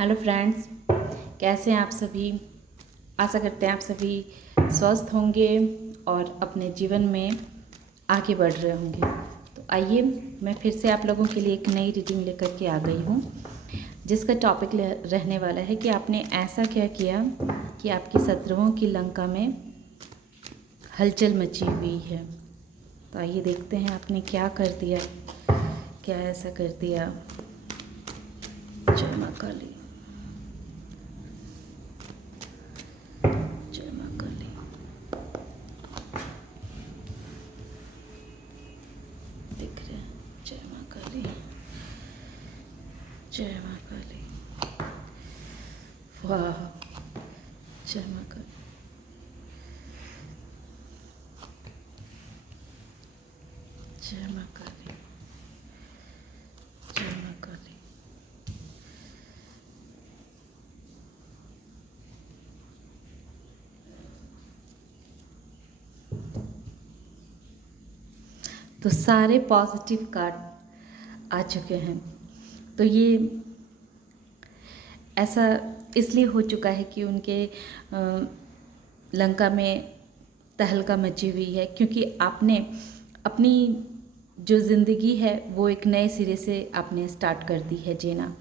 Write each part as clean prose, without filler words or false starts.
Hello friends, कैसे हैं आप सभी। आशा करते हैं आप सभी स्वस्थ होंगे और अपने जीवन में आगे बढ़ रहे होंगे। तो आइए मैं फिर से आप लोगों के लिए एक नई रीडिंग लेकर के आ गई हूँ, जिसका टॉपिक रहने वाला है कि आपने ऐसा क्या किया कि आपकी शत्रुओं की लंका में हलचल मची हुई है। तो आइए देखते हैं आपने क्या कर दिया, क्या ऐसा कर दिया। जय माँ काली, जय माँ काली। दिख रहे हैं, जय माँ काली, जय माँ काली। वाह, जय माँ काली, जय माँ काली, जय माँ काली। तो सारे पॉजिटिव कार्ड आ चुके हैं। तो ये ऐसा इसलिए हो चुका है कि उनके लंका में तहलका मची हुई है, क्योंकि आपने अपनी जो ज़िंदगी है वो एक नए सिरे से आपने स्टार्ट कर दी है जीना।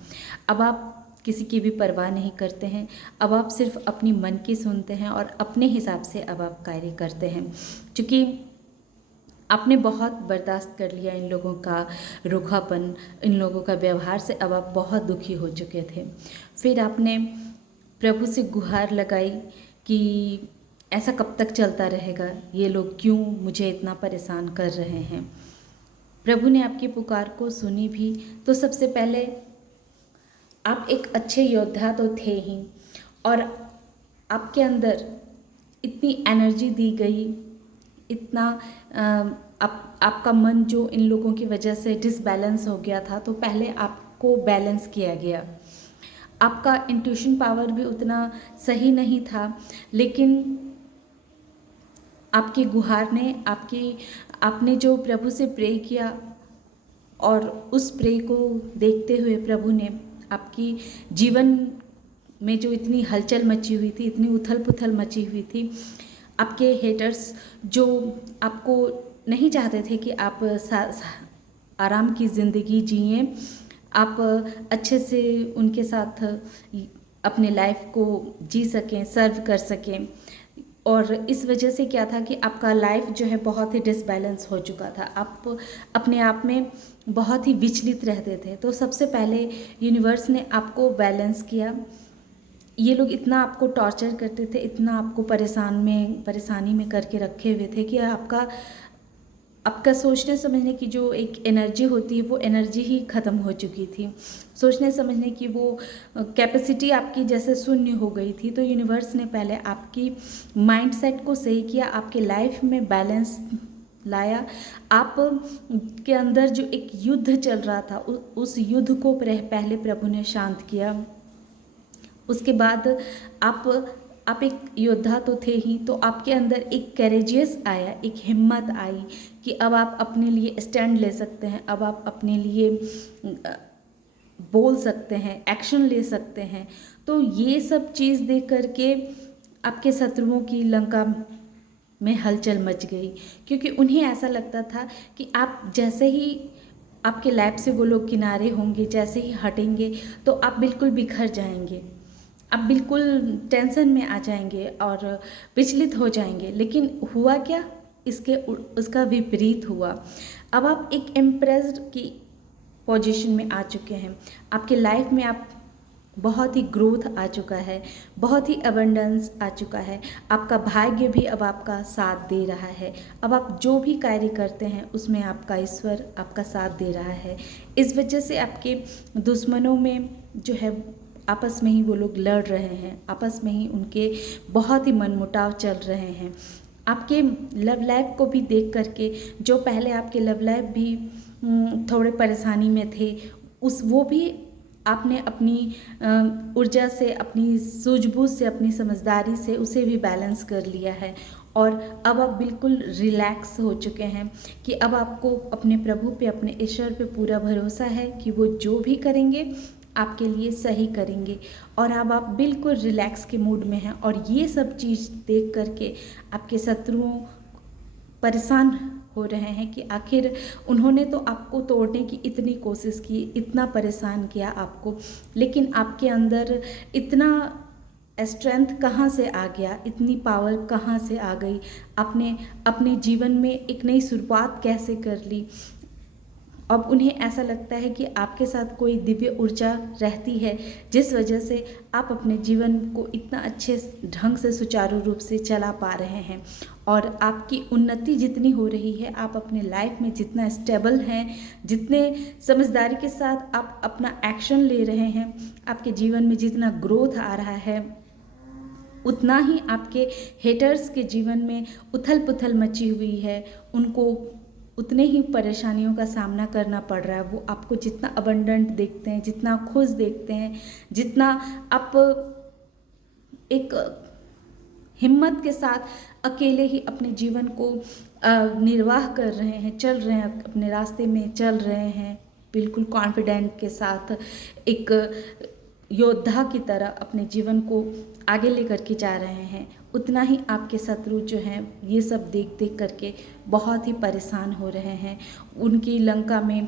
अब आप किसी की भी परवाह नहीं करते हैं। अब आप सिर्फ अपनी मन की सुनते हैं और अपने हिसाब से अब आप कार्य करते हैं। क्योंकि आपने बहुत बर्दाश्त कर लिया इन लोगों का रूखापन, इन लोगों का व्यवहार से अब आप बहुत दुखी हो चुके थे। फिर आपने प्रभु से गुहार लगाई कि ऐसा कब तक चलता रहेगा, ये लोग क्यों मुझे इतना परेशान कर रहे हैं। प्रभु ने आपकी पुकार को सुनी भी। तो सबसे पहले आप एक अच्छे योद्धा तो थे ही, और आपके अंदर इतनी एनर्जी दी गई, इतना आपका मन जो इन लोगों की वजह से डिसबैलेंस हो गया था, तो पहले आपको बैलेंस किया गया। आपका इंट्यूशन पावर भी उतना सही नहीं था, लेकिन आपकी गुहार ने आपने जो प्रभु से प्रे किया, और उस प्रे को देखते हुए प्रभु ने आपकी जीवन में जो इतनी हलचल मची हुई थी, इतनी उथल पुथल मची हुई थी, आपके हेटर्स जो आपको नहीं चाहते थे कि आप आराम की ज़िंदगी जिए, आप अच्छे से उनके साथ अपने लाइफ को जी सकें, सर्व कर सकें। और इस वजह से क्या था कि आपका लाइफ जो है बहुत ही डिसबैलेंस हो चुका था। आप अपने आप में बहुत ही विचलित रहते थे। तो सबसे पहले यूनिवर्स ने आपको बैलेंस किया। ये लोग इतना आपको टॉर्चर करते थे, इतना आपको परेशानी में करके रखे हुए थे कि आपका सोचने समझने की जो एक एनर्जी होती है, वो एनर्जी ही ख़त्म हो चुकी थी। सोचने समझने की वो कैपेसिटी आपकी जैसे शून्य हो गई थी। तो यूनिवर्स ने पहले आपकी माइंडसेट को सही किया, आपके लाइफ में बैलेंस लाया। आप के अंदर जो एक युद्ध चल रहा था, उस युद्ध को पहले प्रभु ने शांत किया। उसके बाद आप एक योद्धा तो थे ही, तो आपके अंदर एक करेजियस आया, एक हिम्मत आई कि अब आप अपने लिए स्टैंड ले सकते हैं, अब आप अपने लिए बोल सकते हैं, एक्शन ले सकते हैं। तो ये सब चीज़ देख करके आपके शत्रुओं की लंका में हलचल मच गई, क्योंकि उन्हें ऐसा लगता था कि आप जैसे ही आपके लाइफ से वो लोग किनारे होंगे, जैसे ही हटेंगे, तो आप बिल्कुल बिखर जाएंगे, आप बिल्कुल टेंशन में आ जाएंगे और विचलित हो जाएंगे। लेकिन हुआ क्या, उसका विपरीत हुआ। अब आप एक एम्प्रेस्ड की पोजीशन में आ चुके हैं। आपके लाइफ में आप बहुत ही ग्रोथ आ चुका है, बहुत ही अबंडेंस आ चुका है। आपका भाग्य भी अब आपका साथ दे रहा है। अब आप जो भी कार्य करते हैं उसमें आपका ईश्वर आपका साथ दे रहा है। इस वजह से आपके दुश्मनों में जो है आपस में ही वो लोग लड़ रहे हैं, आपस में ही उनके बहुत ही मनमुटाव चल रहे हैं। आपके लव लाइफ को भी देख करके, जो पहले आपके लव लाइफ भी थोड़े परेशानी में थे, वो भी आपने अपनी ऊर्जा से, अपनी सूझबूझ से, अपनी समझदारी से उसे भी बैलेंस कर लिया है। और अब आप बिल्कुल रिलैक्स हो चुके हैं कि अब आपको अपने प्रभु पे, अपने ईश्वर पे पूरा भरोसा है कि वो जो भी करेंगे आपके लिए सही करेंगे और अब आप बिल्कुल रिलैक्स के मूड में हैं। और ये सब चीज़ देख करके आपके शत्रुओं परेशान हो रहे हैं कि आखिर उन्होंने तो आपको तोड़ने की इतनी कोशिश की, इतना परेशान किया आपको, लेकिन आपके अंदर इतना स्ट्रेंथ कहाँ से आ गया, इतनी पावर कहाँ से आ गई, आपने अपने जीवन में एक नई शुरुआत कैसे कर ली। अब उन्हें ऐसा लगता है कि आपके साथ कोई दिव्य ऊर्जा रहती है जिस वजह से आप अपने जीवन को इतना अच्छे ढंग से सुचारू रूप से चला पा रहे हैं। और आपकी उन्नति जितनी हो रही है, आप अपने लाइफ में जितना स्टेबल हैं, जितने समझदारी के साथ आप अपना एक्शन ले रहे हैं, आपके जीवन में जितना ग्रोथ आ रहा है, उतना ही आपके हेटर्स के जीवन में उथल पुथल मची हुई है। उनको उतने ही परेशानियों का सामना करना पड़ रहा है। वो आपको जितना अबंडेंट देखते हैं, जितना खुश देखते हैं, जितना आप एक हिम्मत के साथ अकेले ही अपने जीवन को निर्वाह कर रहे हैं, चल रहे हैं, अपने रास्ते में चल रहे हैं, बिल्कुल कॉन्फिडेंट के साथ एक योद्धा की तरह अपने जीवन को आगे लेकर के जा रहे हैं, उतना ही आपके शत्रु जो हैं ये सब देख देख करके बहुत ही परेशान हो रहे हैं। उनकी लंका में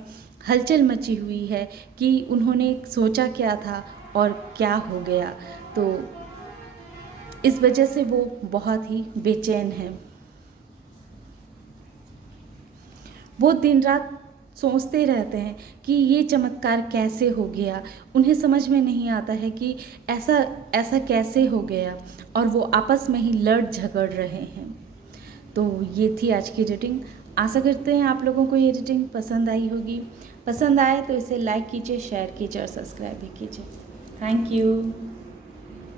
हलचल मची हुई है कि उन्होंने सोचा क्या था और क्या हो गया। तो इस वजह से वो बहुत ही बेचैन हैं। वो दिन रात सोचते रहते हैं कि ये चमत्कार कैसे हो गया। उन्हें समझ में नहीं आता है कि ऐसा कैसे हो गया, और वो आपस में ही लड़ झगड़ रहे हैं। तो ये थी आज की रीडिंग। आशा करते हैं आप लोगों को ये रीडिंग पसंद आई होगी। पसंद आए तो इसे लाइक कीजिए, शेयर कीजिए और सब्सक्राइब भी कीजिए। Thank you.